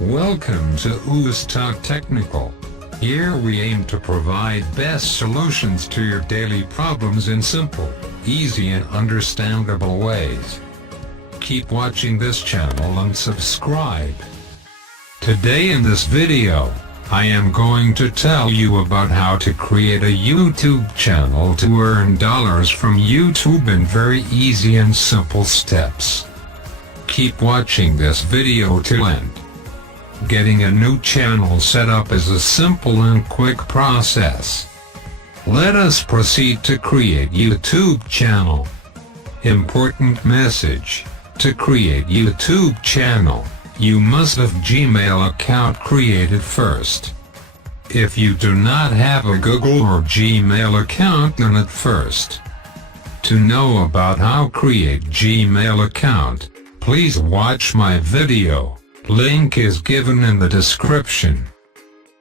Welcome to Untitled Technical. Here we aim to provide best solutions to your daily problems in simple, easy and understandable ways. Keep watching this channel and subscribe. Today in this video, I am going to tell you about how to create a YouTube channel to earn dollars from YouTube in very easy and simple steps. Keep watching this video till end. Getting a new channel set up is a simple and quick process. Let us proceed to create YouTube channel. Important message: to create YouTube channel, you must have Gmail account created first. If you do not have a Google or Gmail account, then at first. To know about how create Gmail account, please watch my video. Link is given in the description.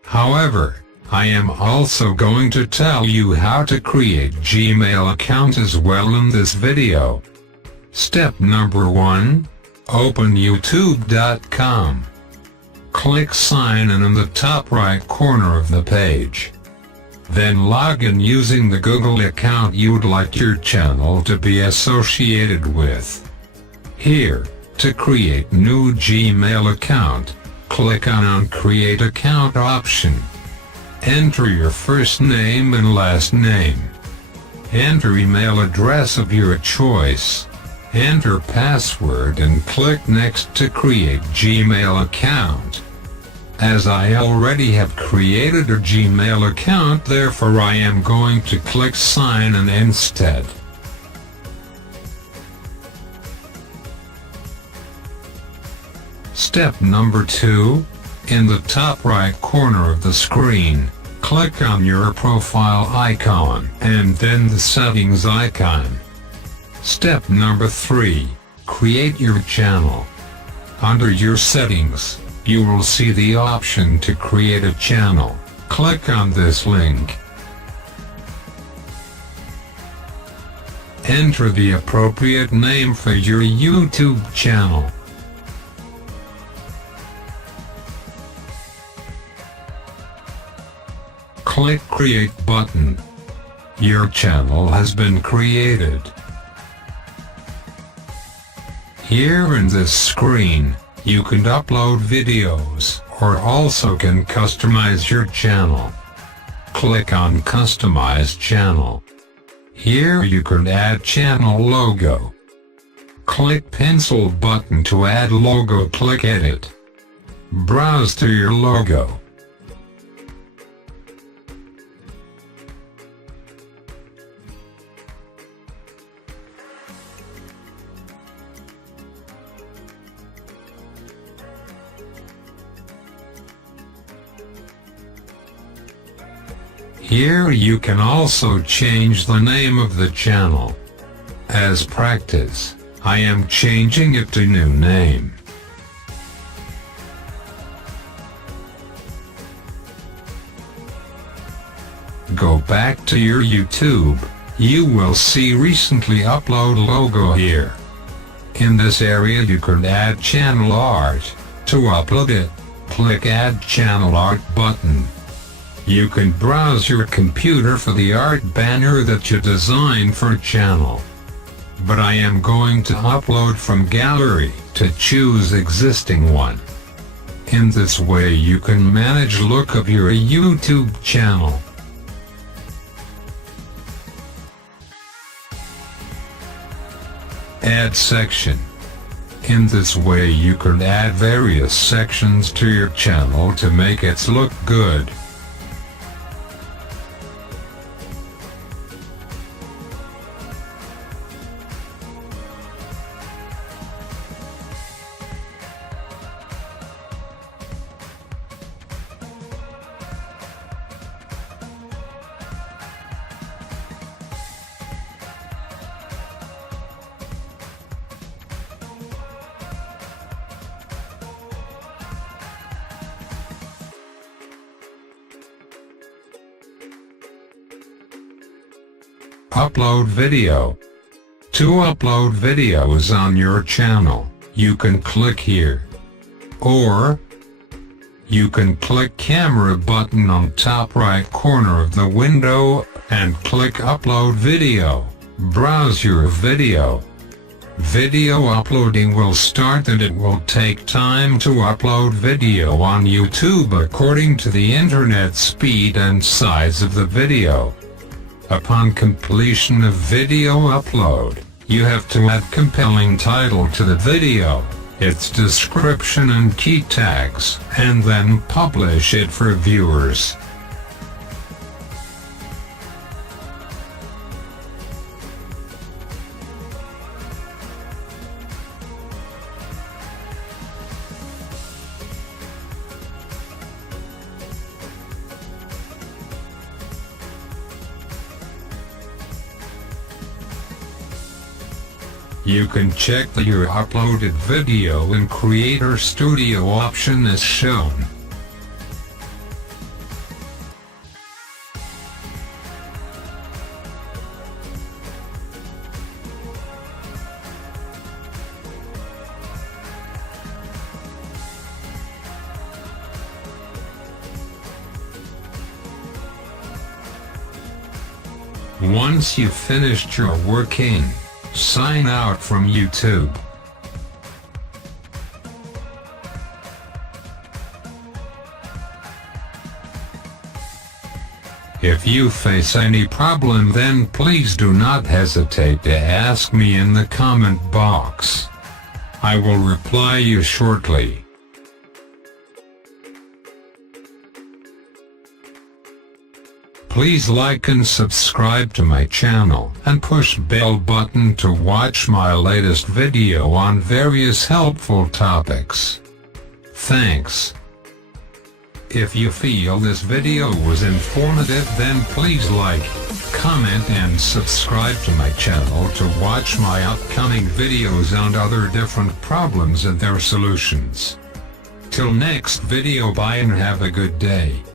However, I am also going to tell you how to create Gmail account as well in this video. Step number 1. Open youtube.com. Click sign in the top right corner of the page. Then log in using the Google account you'd like your channel to be associated with. Here, to create new Gmail account, click on Create Account option. Enter your first name and last name. Enter email address of your choice. Enter password and click Next to create Gmail account. As I already have created a Gmail account, therefore I am going to click Sign in instead. Step number 2. In the top right corner of the screen, click on your profile icon and then the settings icon. Step number 3. Create your channel. Under your settings, you will see the option to create a channel. Click on this link. Enter the appropriate name for your YouTube channel. Click Create button. Your channel has been created. Here in this screen, you can upload videos or also can customize your channel. Click on Customize Channel. Here you can add channel logo. Click Pencil button to add logo. Click Edit. Browse to your logo. Here you can also change the name of the channel. As practice, I am changing it to new name. Go back to your YouTube, you will see recently upload logo here. In this area you can add channel art. To upload it, click Add Channel Art button. You can browse your computer for the art banner that you designed for channel. But I am going to upload from gallery to choose existing one. In this way you can manage look of your YouTube channel. Add section. In this way you can add various sections to your channel to make it look good. Upload video. To upload videos on your channel, you can click here. Or, You can click camera button on top right corner of the window, and click upload video. Browse your video. Video uploading will start and it will take time to upload video on YouTube according to the internet speed and size of the video. Upon completion of video upload, you have to add compelling title to the video, its description and key tags, and then publish it for viewers. You can check that your uploaded video in Creator Studio option is shown. Once you've finished your working, sign out from YouTube. If you face any problem, then please do not hesitate to ask me in the comment box. I will reply you shortly. Please like and subscribe to my channel and push bell button to watch my latest video on various helpful topics. Thanks. If you feel this video was informative, then please like, comment and subscribe to my channel to watch my upcoming videos on other different problems and their solutions. Till next video, bye and have a good day.